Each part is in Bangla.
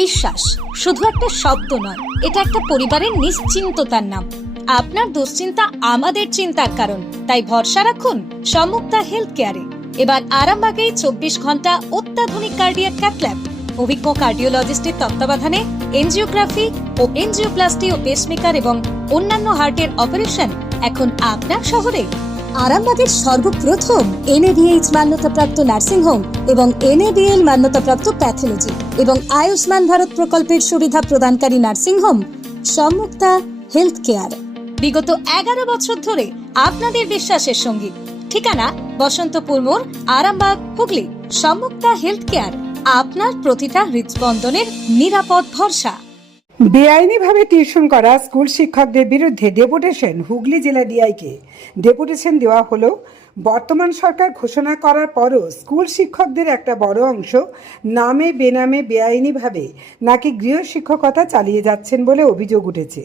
বিশ্বাস শুধু একটা শব্দ নয়, এটা একটা পরিবারের নিশ্চিন্ততার নাম। আপনার দুশ্চিন্তা আমাদের চিন্তার কারণ, তাই ভরসা রাখুন সম্মুক্তা হেলথ কেয়ারে। এবার আরামবাগে 24 ঘন্টা অত্যাধুনিক কার্ডিয়াক ক্যাথল্যাব, অভিজ্ঞ কার্ডিওলজিস্টের তত্ত্বাবধানে এনজিওগ্রাফি ও এনজিওপ্লাস্টি ও পেসমেকার এবং অন্যান্য হার্টের অপারেশন এখন আপনার শহরে। আরামবাগের সর্বপ্রথম NABH মান্যতাপ্রাপ্ত নার্সিং হোম এবং NABL মান্যতাপ্রাপ্ত প্যাথোলজি এবং আয়ুষ্মান ভারত প্রকল্পের সুবিধা প্রদানকারী নার্সিং হোম সম্মুক্তা হেলথ কেয়ার। বিগত 11 বছর ধরে আপনাদের বিশ্বাসের সঙ্গী। ঠিকানা বসন্তপুর মোড়, আরামবাগ, হুগলি। সম্মুক্তা হেলথ কেয়ার, আপনার প্রতিটা হৃদস্পন্দনের নিরাপদ ভরসা। বেআইনিভাবে টিউশন করা স্কুল শিক্ষকদের বিরুদ্ধে ডেপুটেশন হুগলি জেলা ডিআইকে। ডেপুটেশন দেওয়া হলো বর্তমান সরকার ঘোষণা করার পরও স্কুল শিক্ষকদের একটা বড় অংশ নামে বেনামে বেআইনিভাবে নাকি গৃহ শিক্ষকতা চালিয়ে যাচ্ছেন বলে অভিযোগ উঠেছে।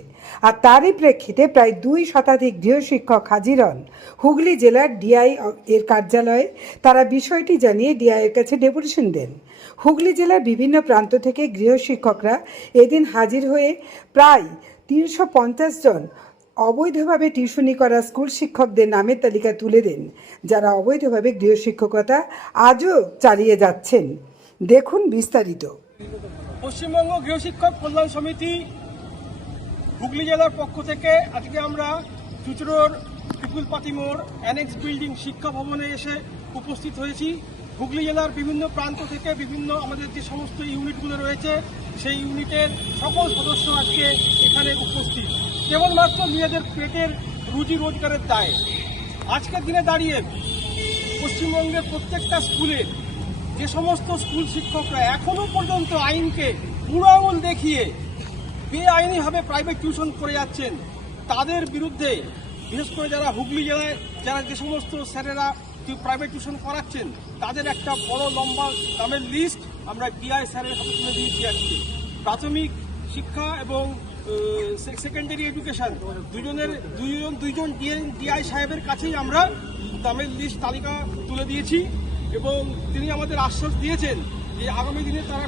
আর তারই প্রেক্ষিতে প্রায় 2 শতাধিক গৃহ শিক্ষক হাজির হন হুগলি জেলার ডিআই এর কার্যালয়ে। তারা বিষয়টি জানিয়ে ডিআই এর কাছে ডেপুটেশন দেন। হুগলি জেলার বিভিন্ন প্রান্ত থেকে গৃহ শিক্ষকরা এদিন হাজির হয়ে প্রায় 350 জন অবৈধভাবে টিউশনি করা স্কুল শিক্ষকদের নামের তালিকা তুলে দেন, যারা অবৈধভাবে গৃহ শিক্ষকতা আজও চালিয়ে যাচ্ছেন। দেখুন বিস্তারিত। পশ্চিমবঙ্গ গৃহ শিক্ষক কল্যাণ সমিতি হুগলি জেলার পক্ষ থেকে আজকে আমরা চুচড়োর পিপুলপাতি মোড় অ্যানেক্স বিল্ডিং শিক্ষা ভবনে এসে উপস্থিত হয়েছি। হুগলি জেলার বিভিন্ন প্রান্ত থেকে বিভিন্ন আমাদের যে সমস্ত ইউনিটগুলো রয়েছে সেই ইউনিটের সকল সদস্য আজকে এখানে উপস্থিত, কেবলমাত্র নিজেদের পেটের রুজি রোজগারের দায়ে। আজকের দিনে দাঁড়িয়ে পশ্চিমবঙ্গের প্রত্যেকটা স্কুলের যে সমস্ত স্কুল শিক্ষকরা এখনো পর্যন্ত আইনকে বুড়ো আঙুল দেখিয়ে বেআইনিভাবে প্রাইভেট টিউশন করে যাচ্ছেন, তাদের বিরুদ্ধে বিশেষ করে যারা হুগলি জেলায় যারা যে সমস্ত স্যারেরা প্রাইভেট টিউশন করাচ্ছেন তাদের একটা বড় লম্বা নামের লিস্ট আমরা ডিআই স্যারের হাতে তুলে দিয়েছি। আজকে প্রাথমিক শিক্ষা এবং সেকেন্ডারি এডুকেশন দুইজন ডিআই সাহেবের কাছেই আমরা নামের লিস্ট তালিকা তুলে দিয়েছি এবং তিনি আমাদের আশ্বাস দিয়েছেন যে আগামী দিনে তারা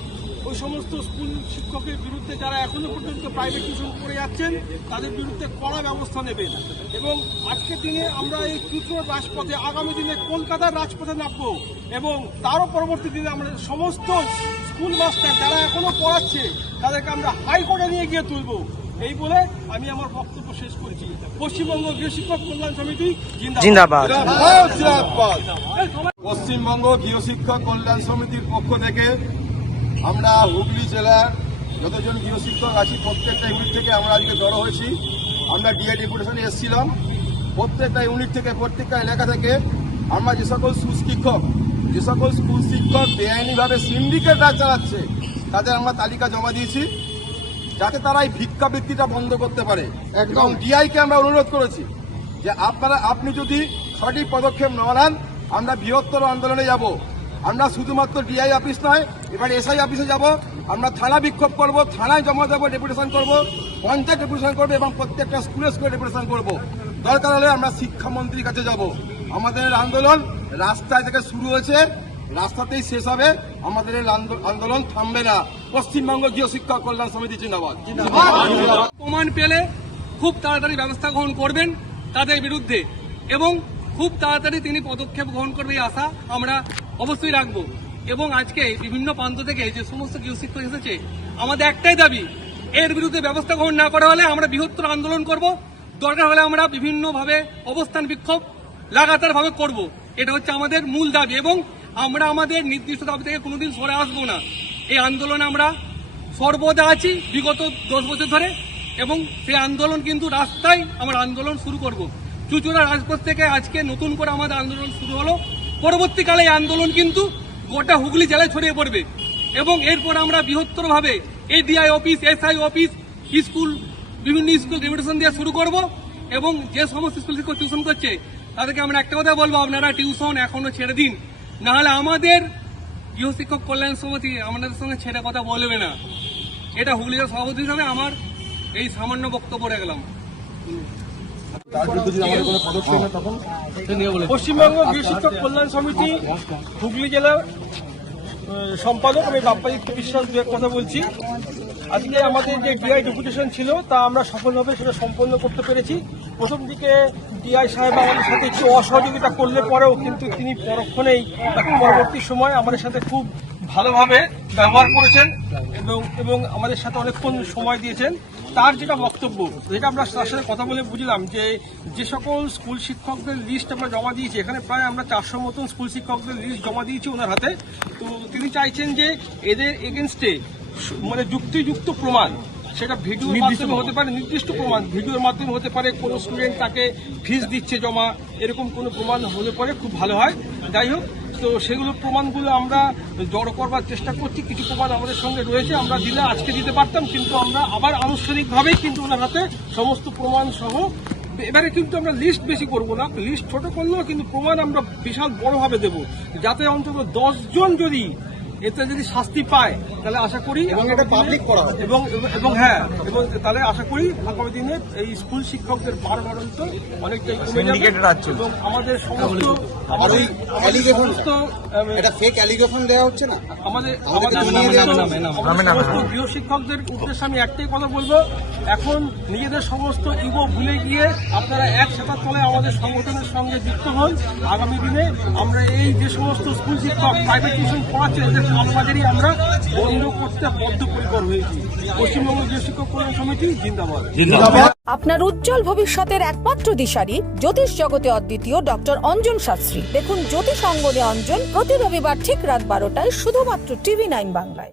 ওই সমস্ত স্কুল শিক্ষকের বিরুদ্ধে যারা এখনো পর্যন্ত প্রাইভেট টিউশন করে যাচ্ছেন তাদের বিরুদ্ধে কড়া ব্যবস্থা নেবেন। এবং আজকের দিনে আমরা এই চুচড়োর রাজপথে আগামী দিনে কলকাতার রাজপথে নামবো এবং তারও পরবর্তী দিনে আমরা সমস্ত স্কুল মাস্টার যারা এখনো পড়াচ্ছে তাদেরকে আমরা হাইকোর্টে নিয়ে গিয়ে তুলব। এই বলে আমি আমার বক্তব্য শেষ করেছি। পশ্চিমবঙ্গ গৃহ শিক্ষক কল্যাণ সমিতি জিন্দাবাদ। পশ্চিমবঙ্গ গৃহ শিক্ষক কল্যাণ সমিতির পক্ষ থেকে আমরা হুগলি জেলার যতজন গৃহ শিক্ষক আছি প্রত্যেকটা ইউনিট থেকে আমরা আজকে জড়ো হয়েছি। আমরা ডিআই ডেপুটেশনে এসেছিলাম। প্রত্যেকটা ইউনিট থেকে প্রত্যেকটা এলাকা থেকে আমরা যে সকল স্কুল শিক্ষক বেআইনিভাবে সিন্ডিকেট রাজ চালাচ্ছে তাদের আমরা তালিকা জমা দিয়েছি, যাতে তারা এই ভিক্ষাবৃত্তিটা বন্ধ করতে পারে। এবং ডিআইকে আমরা অনুরোধ করেছি যে আপনি যদি সঠিক পদক্ষেপ না নেন আমরা বৃহত্তর আন্দোলনে যাব। আমরা শুধুমাত্র ডিআই অফিস নয়, এবার এসআই অফিসে যাব, আমরা থানা বিক্ষোভ করব, থানায় জমা দেবো, ডেপুটেশন করব, পঞ্চায়েত ডেপুটেশন করবো এবং প্রত্যেকটা স্কুলে ডেপুটেশন করব। দরকার হলে আমরা শিক্ষামন্ত্রীর কাছে যাব। আমাদের আন্দোলন রাস্তায় থেকে শুরু হয়েছে, রাস্তাতেই শেষ হবে। আমাদের এই আন্দোলন থামবে না। পশ্চিমবঙ্গ গৃহ শিক্ষক কল্যাণ সমিতি জিন্দাবাদ। প্রমাণ পেলে খুব তাড়াতাড়ি ব্যবস্থা গ্রহণ করবেন তাদের বিরুদ্ধে এবং খুব তাড়াতাড়ি তিনি পদক্ষেপ গ্রহণ করবে এই আশা আমরা অবশ্যই রাখবো। এবং আজকে বিভিন্ন প্রান্ত থেকে যে সমস্ত গৃহ শিক্ষক এসেছে, আমাদের একটাই দাবি, এর বিরুদ্ধে ব্যবস্থা গ্রহণ না করা হলে আমরা বৃহত্তর আন্দোলন করব। দরকার হলে আমরা বিভিন্নভাবে অবস্থান বিক্ষোভ লাগাতারভাবে করব। এটা হচ্ছে আমাদের মূল দাবি এবং আমরা আমাদের নির্দিষ্ট দাবি থেকে কোনোদিন সরে আসবো না। এই আন্দোলনে আমরা সর্বদা আছি বিগত 10 বছর ধরে এবং সেই আন্দোলন কিন্তু রাস্তায় আমরা আন্দোলন শুরু করব। চুচড়া রাজপথ থেকে আজকে নতুন করে আমাদের আন্দোলন শুরু হলো। পরবর্তীকালে এই আন্দোলন কিন্তু গোটা হুগলি জেলায় ছড়িয়ে পড়বে এবং এরপর আমরা বৃহত্তরভাবে এই DI office, SI office, school, বিভিন্ন স্কুল ডেপুটেশন দিয়ে শুরু করব। এবং যে সমস্ত স্কুল শিক্ষক টিউশন করছে তাদেরকে আমরা একটা কথা বলবো, আপনারা টিউশন এখনো ছেড়ে দিন, নাহলে আমাদের গৃহ শিক্ষক কল্যাণ সমিতি আমাদের সঙ্গে ছেড়ে কথা বলবে না। এটা হুগলি জেলা সভাপতি হিসাবে আমার এই সামান্য বক্তব্য রাখলাম। পশ্চিমবঙ্গ গৃহ শিক্ষক কল্যাণ সমিতি হুগলি জেলার সম্পাদক, আমি বাপ্পাদিত্য বিশ্বাস দু এক কথা বলছি। আজকে আমাদের যে ডিআই ডেপুটেশন ছিল তা আমরা সফলভাবে সেটা সম্পন্ন করতে পেরেছি। প্রথম দিকে ডিআই সাহেব আমাদের সাথে একটু অসহযোগিতা করলে পরেও কিন্তু তিনি পরক্ষণেই পরবর্তী সময় আমাদের সাথে খুব ভালোভাবে ব্যবহার করেছেন এবং আমাদের সাথে অনেকক্ষণ সময় দিয়েছেন। তার যেটা বক্তব্য, যেটা আমরা তার সাথে কথা বলে বুঝলাম যে সকল স্কুল শিক্ষকদের লিস্ট আমরা জমা দিয়েছি, এখানে প্রায় আমরা 400 মতন স্কুল শিক্ষকদের লিস্ট জমা দিয়েছি ওনার হাতে। তো তিনি চাইছেন যে এদের এগেনস্টে মানে যুক্তিযুক্ত প্রমাণ, সেটা ভিডিওর মাধ্যমে হতে পারে, নির্দিষ্ট প্রমাণ ভিডিওর মাধ্যমে হতে পারে, কোনো স্টুডেন্ট তাকে ফিস দিচ্ছে জমা, এরকম কোনো প্রমাণ হলে পরে খুব ভালো হয়। যাই হোক, তো সেগুলো প্রমাণগুলো আমরা জড়ো করবার চেষ্টা করছি। কিছু প্রমাণ আমাদের সঙ্গে রয়েছে, আমরা দিলে আজকে দিতে পারতাম, কিন্তু আমরা আবার আনুষ্ঠানিকভাবেই কিন্তু ওনার হাতে সমস্ত প্রমাণ সহ, এবারে কিন্তু আমরা লিস্ট বেশি করব না, লিস্ট ছোট করলেও কিন্তু প্রমাণ আমরা বিশাল বড়ভাবে দেব, যাতে অন্তত 10 জন যদি এতে যদি শাস্তি পায় তাহলে আশা করি এবং এটা পাবলিক করা হবে এবং হ্যাঁ, এবং তাহলে আশা করি আগামী দিনে এই স্কুল শিক্ষকদের বাড়ন্ত অনেকটাই কমে যাবে এবং আমাদের সমস্ত গৃহ শিক্ষকদের উদ্দেশ্যে আমি একটাই কথা বলবো, এখন নিজেদের সমস্ত ইগো ভুলে গিয়ে আপনারা একসাথে তলে আমাদের সংগঠনের সঙ্গে যুক্ত হন। আগামী দিনে আমরা এই যে সমস্ত স্কুল শিক্ষক প্রাইভেট টিউশন পড়াচ্ছে এদের কালবাজারই আমরা বন্ধ করতে বদ্ধপরিকর হয়েছি। পশ্চিমবঙ্গ গৃহ শিক্ষক কল্যাণ সমিতি জিন্দাবাদ। আপনার উজ্জ্বল ভবিষ্যতের একমাত্র দিশারি জ্যোতিষ জগতে অদ্বিতীয় ডক্টর অঞ্জন শাস্ত্রী। দেখুন জ্যোতিষ অঙ্গনে অঞ্জন প্রতি রবিবার ঠিক রাত 12টায় শুধুমাত্র TV9 বাংলায়।